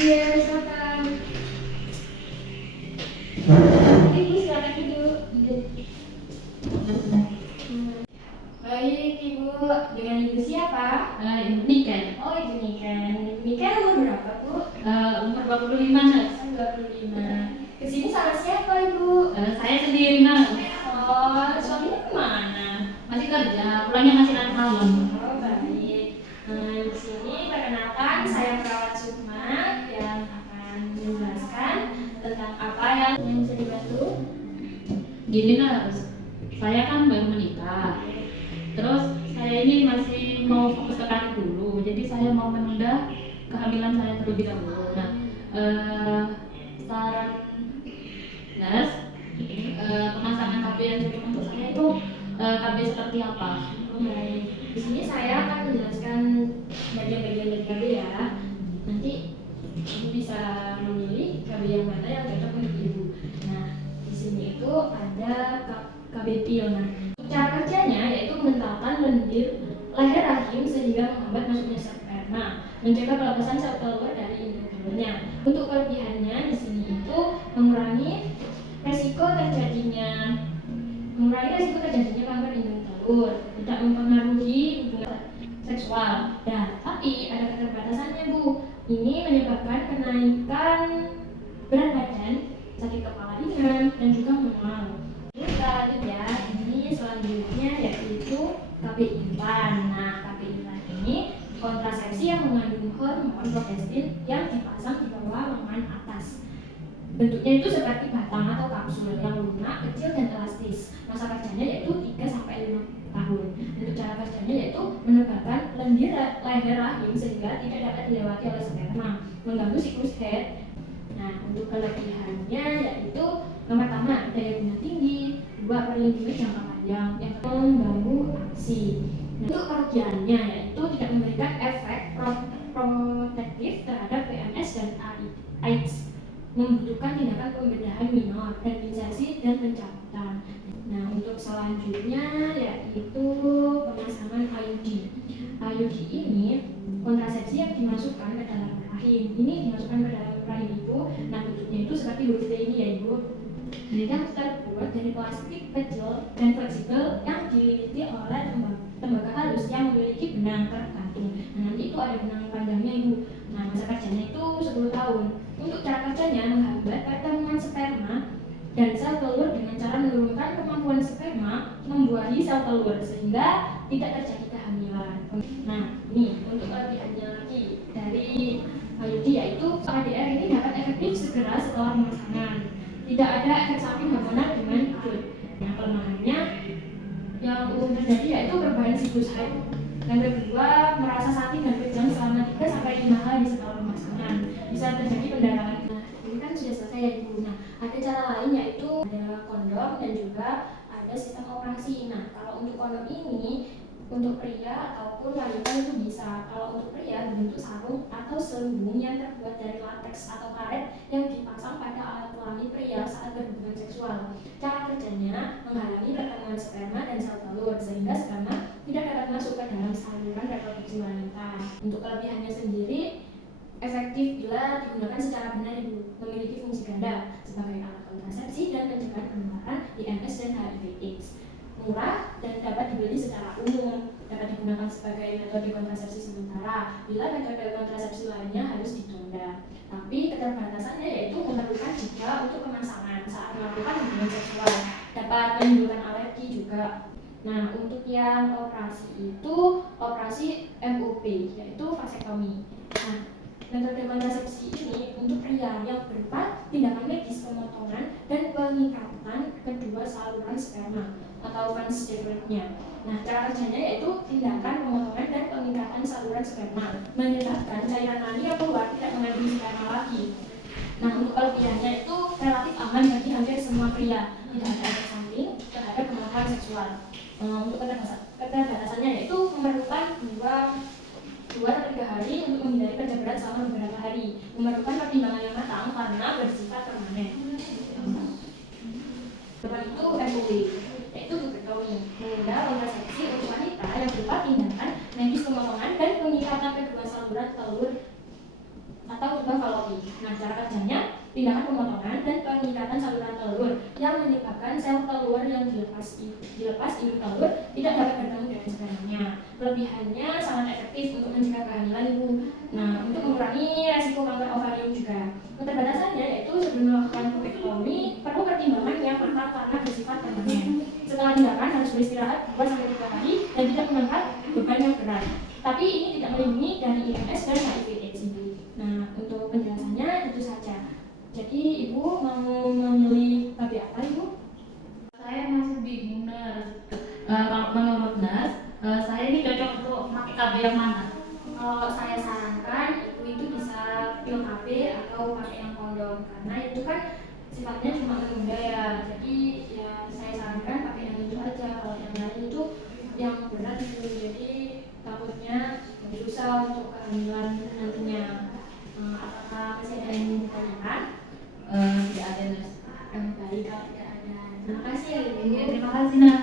Iya, silakan. Ibu silakan duduk. Baik, Ibu. Dengan Ibu siapa? Ibu Niken. Oh, Ibu Niken. Ibu Niken umur berapa, Bu? Umur 25, Mas. 25. Kesini sama siapa, Ibu? Saya sendiri, Mas. Oh, suaminya kemana? Masih kerja, pulangnya masih nanti malam. Oh, baik. Di sini perkenalkan, saya perawat Sukma yang akan menjelaskan tentang apa yang bisa dibantu. Gini, Mas. Saya kan baru menikah. Terus saya ini masih mau fokus ke karir dulu. Jadi saya mau menunda kehamilan saya terlebih dahulu. Nah, saran Mas, pemasangan KB yang cocok untuk saya itu KB seperti apa? Oh, baik. Di sini saya akan menjelaskan bagian-bagian dari KB ya. Nanti Ibu bisa memilih KB yang mana yang cocok untuk Ibu. Nah, di sini itu ada KB pil. Nah, cara kerjanya yaitu mengentalkan lendir leher rahim sehingga menghambat masuknya sperma, mencegah pelepasan sel telur dari induk telurnya. Untuk kelebihannya di sini itu mengurangi resiko terjadinya kanker indung telur, tidak mempengaruhi hubungan seksual. Dan tapi ada keterbatasannya, Bu. Ini menyebabkan kenaikan berat badan, sakit kepala ringan, dan juga mual. Kita lanjut ya. Ini selanjutnya yaitu KB implan. Nah, KB implan ini kontrasepsi yang mengandung hormon progestin yang dipasang di bawah lengan atas. Bentuknya itu seperti batang atau kapsul yang lunak, kecil, dan elastis. Masa kerjanya yaitu 3-5 tahun. Untuk cara kerjanya yaitu menebalkan lendir leher rahim sehingga tidak dapat dilewati oleh sperma, mengganggu siklus head. Nah, untuk kelebihannya yaitu yang pertama daya guna tinggi, 2 perlindungan jangka panjang, yang mengganggu aksi. Nah, untuk kerugiannya yaitu tidak memberikan efek protektif terhadap PMS dan AIDS, membutuhkan tindakan pembedahan minor, rehabilitasi dan pencabutan. Nah, untuk selanjutnya yaitu pemasangan IUD. IUD ini kontrasepsi yang dimasukkan ke dalam rahim. Ini dimasukkan ke dalam rahim Ibu. Nah, bentuknya itu seperti huruf T ini ya, Ibu. Yang terbuat dari plastik kecil dan fleksibel yang dililiti oleh tembaga halus yang memiliki benang tergantung. Nah, nanti itu ada benang panjangnya, Ibu. Nah, masa kerjanya itu 10 tahun. Untuk cara kerjanya menghambat pertemuan sperma dan sel telur dengan cara menurunkan kemampuan sperma membuahi sel telur sehingga tidak terjadi kehamilan. Nah, ini untuk kelebihannya lagi dari IUD yaitu ADR ini dapat efektif segera setelah pemasangan. Tidak ada efek samping hormonal dengan ikut. Nah, kelemahannya yang umum terjadi yaitu perubahan siklus haid. Dan kedua, merasa sakit dan kejang selama 3-5 hari setelah pemasangan. Bisa terjadi pendarahan. Nah, ini kan sudah selesai ya, Ibu. Nah, ada cara lain yaitu ada kondom dan juga ada sistem operasi. Nah, kalau untuk kondom ini untuk pria ataupun wanita itu bisa. Kalau untuk pria berbentuk sarung atau selubung yang terbuat dari lateks atau karet yang dipasang pada alat kelamin pria saat berhubungan seksual. Cara kerjanya menghalangi pertemuan sperma dan sel telur sehingga sperma tidak dapat masuk ke dalam saluran reproduksi wanita. Untuk kelebihannya sendiri efektif bila digunakan secara benar, Ibu, memiliki fungsi ganda sebagai alat kontrasepsi dan mencegah penularan IMS dan HIV/AIDS. Murah dan dapat dibeli secara umum, dapat digunakan sebagai metode kontrasepsi sementara bila metode kontrasepsi lainnya harus ditunda. Tapi keterbatasannya yaitu memerlukan jika untuk pemasangan saat melakukan hubungan seksual dapat menimbulkan alergi juga. Nah, untuk yang operasi itu operasi MOP yaitu vasektomi. Nah, metode kontrasepsi ini untuk pria yang berupa tindakan medis pemotongan dan pengikatan kedua saluran sperma atau vansdevertnya. Nah, cara kerjanya yaitu tindakan pemotongan dan pengikatan saluran sperma, menyebabkan cairan mani yang keluar tidak mengandung sperma lagi. Nah, untuk kelebihannya itu relatif aman bagi hampir semua pria, tidak ada efek samping terhadap kemampuan seksual. Untuk keterbatasannya yaitu memerlukan 2-3 hari untuk menghindari kerja berat selama beberapa hari, memerlukan pertimbangan yang matang karena bersifat permanen. Depan itu MUW, yaitu gubektomi, mengundang kontrasepsi untuk wanita yang berupa tindakan medis pemotongan dan pengikatan kedua saluran telur tindakan pemotongan dan pengikatan saluran telur yang menyebabkan sel telur yang dilepas induk telur tidak dapat bertemu dengan jaringannya. Kelebihannya sangat efektif untuk mencegah kehamilan ibu. Nah, untuk mengurangi resiko kanker ovarium juga. Keterbatasannya yaitu sebelum melakukan lumpektomi perlu pertimbangan yang matang karena bersifat permanen. Setelah tindakan harus beristirahat 2-3 hari dan tidak mengangkat beban yang berat. Tapi ini tidak melindungi dari IMS dan HIV/AIDS ibu. Nah, untuk penjelasannya itu saja. Jadi ibu mau memilih KB apa ibu? Saya masih bingung nurse. Kalau menurut nurse, saya ini cocok untuk pakai KB yang mana? Kalau saya sarankan ibu itu bisa pil KB atau pakai yang kondom karena itu kan sifatnya cuma menunda ya. Jadi ya saya sarankan pakai yang itu aja. Kalau yang lain itu yang berat itu jadi takutnya susah untuk kehamilan nantinya. Apakah masih ada yang ingin ditanyakan? Tidak ada nurse. Baik, kalau tidak ada. Terima kasih ya ibu. Terima kasih nurse.